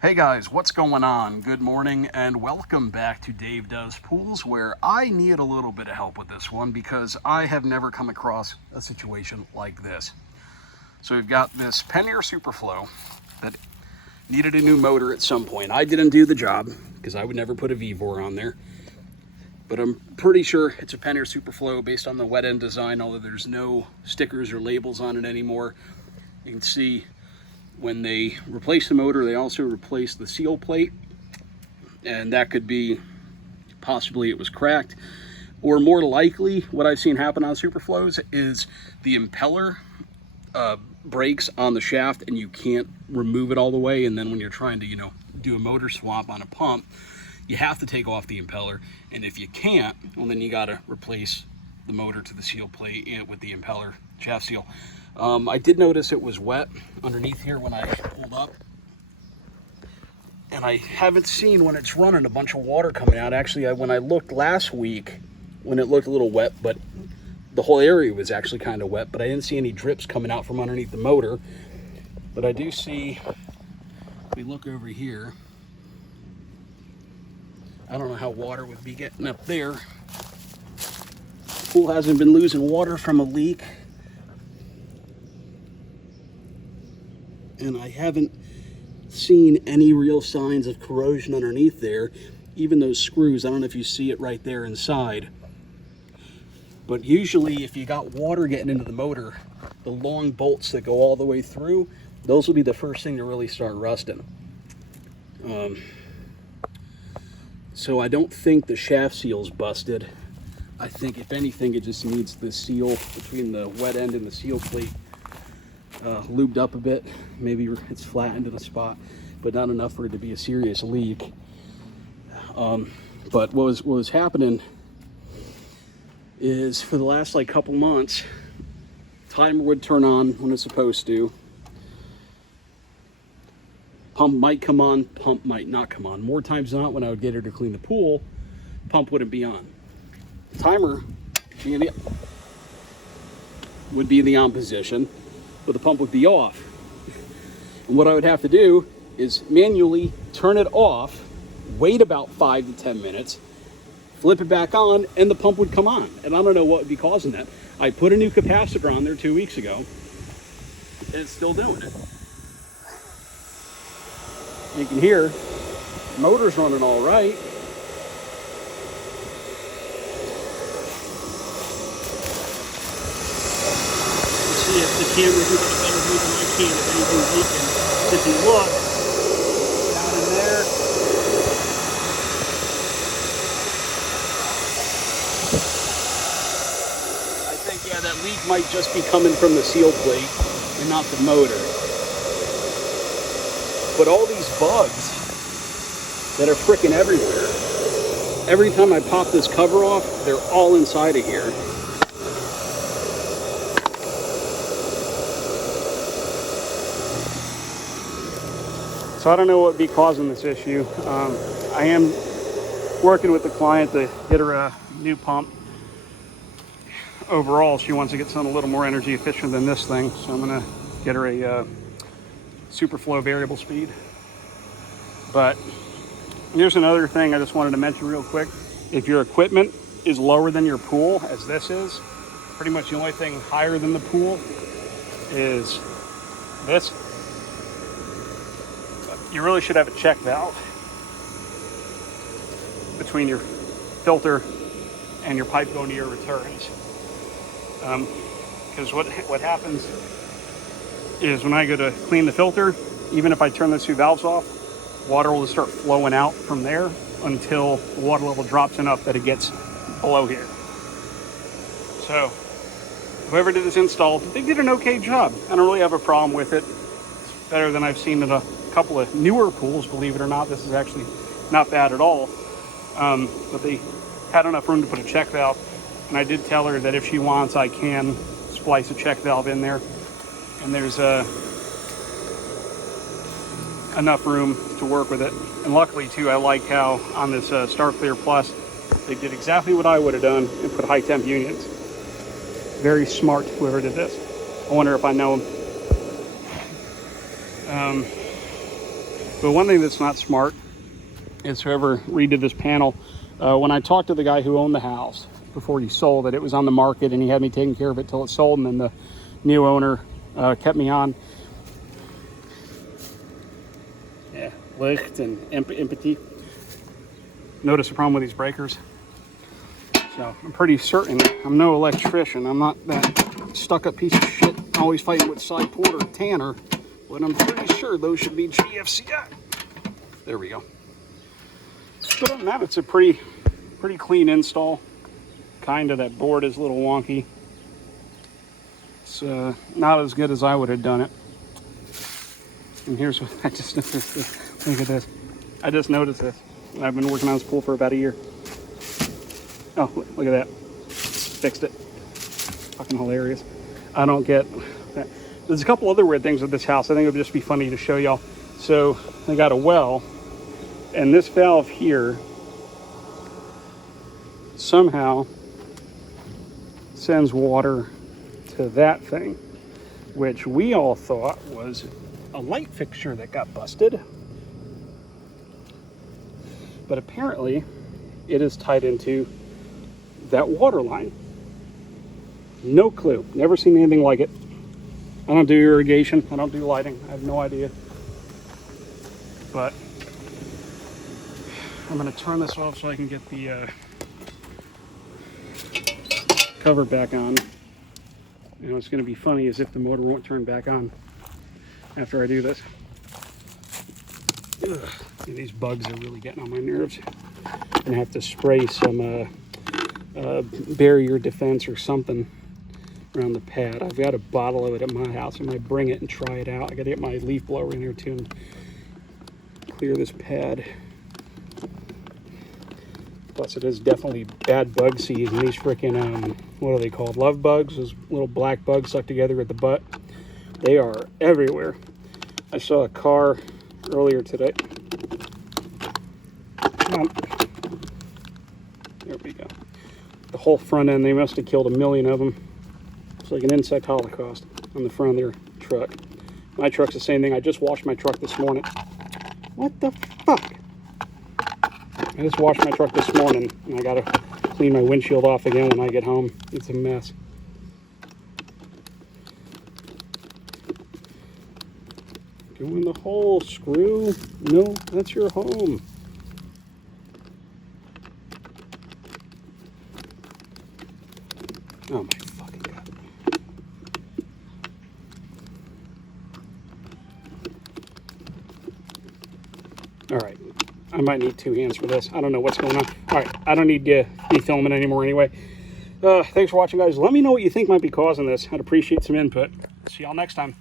Hey guys, what's going on? Good morning and welcome back to Dave Does Pools, where I need a little bit of help with this one because I have never come across a situation like this. So we've got this Pioneer Superflow that needed a new motor at some point. I didn't do the job because I would never put a V-Bore on there, but I'm pretty sure it's a Pioneer Superflow based on the wet end design, although there's no stickers or labels on it anymore. You can see when they replace the motor, they also replace the seal plate, and that could be possibly it was cracked, or more likely what I've seen happen on Superflows is the impeller breaks on the shaft and you can't remove it all the way, and then when you're trying to do a motor swap on a pump, you have to take off the impeller, and if you can't, well, then you got to replace the motor to the seal plate with the impeller shaft seal. I did notice it was wet underneath here when I pulled up, and I haven't seen when it's running a bunch of water coming out. Actually, when I looked last week, when it looked a little wet, but the whole area was actually kind of wet, but I didn't see any drips coming out from underneath the motor. But I do see, if we look over here, I don't know how water would be getting up there. The pool hasn't been losing water from a leak, and I haven't seen any real signs of corrosion underneath there. Even those screws, I don't know if you see it right there inside, but usually if you got water getting into the motor, the long bolts that go all the way through, those will be the first thing to really start rusting. So I don't think the shaft seal's busted. I think if anything, it just needs the seal between the wet end and the seal plate lubed up a bit. Maybe it's flattened in a spot, but not enough for it to be a serious leak. But what was happening is for the last couple months, timer would turn on when it's supposed to. Pump might come on, pump might not come on. More times than not, when I would get her to clean the pool, pump wouldn't be on. Timer would be in the on position, but the pump would be off. And what I would have to do is manually turn it off, wait about 5 to 10 minutes, flip it back on, and the pump would come on. And I don't know what would be causing that. I put a new capacitor on there 2 weeks ago, and it's still doing it. You can hear the motor's running all right. See if the camera's doing a better view than I can if anything's leaking. If you look down in there, I think, yeah, that leak might just be coming from the seal plate and not the motor. But all these bugs that are freaking everywhere, every time I pop this cover off, they're all inside of here. So I don't know what would be causing this issue. I am working with the client to get her a new pump. Overall, she wants to get something a little more energy efficient than this thing, so I'm gonna get her a Superflow variable speed. But here's another thing I just wanted to mention real quick. If your equipment is lower than your pool, as this is, pretty much the only thing higher than the pool is this. You really should have a check valve between your filter and your pipe going to your returns. Because what happens is when I go to clean the filter, even if I turn those two valves off, water will just start flowing out from there until the water level drops enough that it gets below here. So whoever did this install, they did an okay job. I don't really have a problem with it. It's better than I've seen in a couple of newer pools, believe it or not. This is actually not bad at all. But they had enough room to put a check valve, and I did tell her that if she wants, I can splice a check valve in there, and there's enough room to work with it. And luckily too, I like how on this StarClear Plus, they did exactly what I would have done and put high temp unions. Very smart, whoever did this. I wonder if I know him. But one thing that's not smart is whoever redid this panel, when I talked to the guy who owned the house before he sold it, it was on the market and he had me taking care of it till it sold, and then the new owner kept me on. Yeah, licht and empathy. Notice the problem with these breakers. So I'm pretty certain, I'm no electrician, I'm not that stuck-up piece of shit always fighting with Cy Porter or Tanner, but I'm pretty sure those should be GFCI. There we go. But other than that, it's a pretty clean install. Kind of, that board is a little wonky. It's not as good as I would have done it. And here's what I just noticed. This. Look at this. I just noticed this. I've been working on this pool for about a year. Oh, look at that. Fixed it. Fucking hilarious. I don't get that. There's a couple other weird things with this house. I think it would just be funny to show y'all. So they got a well, and this valve here somehow sends water to that thing, which we all thought was a light fixture that got busted. But apparently it is tied into that water line. No clue. Never seen anything like it. I don't do irrigation. I don't do lighting. I have no idea. But I'm going to turn this off so I can get the cover back on. You know, it's going to be funny as if the motor won't turn back on after I do this. Ugh, these bugs are really getting on my nerves. I'm going to have to spray some barrier defense or something around the pad. I've got a bottle of it at my house. I might bring it and try it out. I got to get my leaf blower in here too and clear this pad. Plus it is definitely bad bug season. These freaking, what are they called? Love bugs, those little black bugs stuck together at the butt. They are everywhere. I saw a car earlier today. Come on. There we go. The whole front end, they must have killed 1 million of them. It's like an insect holocaust on the front of their truck. My truck's the same thing. I just washed my truck this morning. What the fuck? I just washed my truck this morning, and I gotta clean my windshield off again when I get home. It's a mess. Doing the whole screw? No, that's your home. Oh my fucking God. All right. I might need 2 hands for this. I don't know what's going on. All right. I don't need to be filming anymore anyway. Thanks for watching, guys. Let me know what you think might be causing this. I'd appreciate some input. See y'all next time.